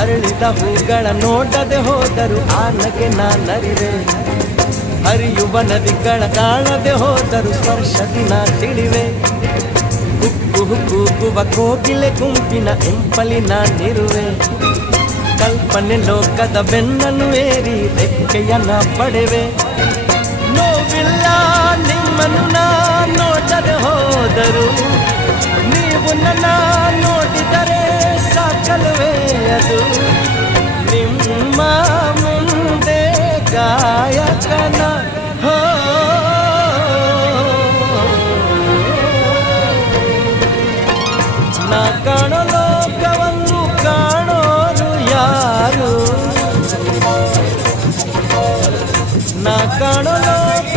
ಅರಳಿದ ಹೂಗಳ ನೋಡದೆ ಹೋದರು ಆನಗೆ ನಾನರಿವೆ. ಹರಿಯುವ ನದಿಗಳ ಕಾಣದೆ ಹೋದರು ಸ್ಪರ್ಶದಿ ನಾ ತಿಳಿವೆ. ಹುಕ್ಕು ಕೂಗುವ ಕೋಗಿಲೆ ಗುಂಪಿನ ಇಂಪಲಿ ನಾನಿರುವೆ. ಕಲ್ಪನೆ ಲೋಕದ ಬೆನ್ನನ್ನು ಏರಿ ರೆಕ್ಕೆಯನ್ನ ಪಡೆವೆ. ನೋವಿಲ್ಲ ನಿಮ್ಮನ್ನು ನಾ ನೋಡದೆ ಹೋದರು, ನೀವು ನನ್ನ ನೋಡಿದರೆ ಸಾಕಲ್ವೇ ಅದು. ನಿಮ್ಮ ಮುಂದೆ ಗಾಯಕನ ಹೋ. ನಾ ಕಾಣೋ ಲೋಕವನ್ನು ಕಾಣೋರು ಯಾರು, ನಾ ಕಾಣೋ ಲೋಕ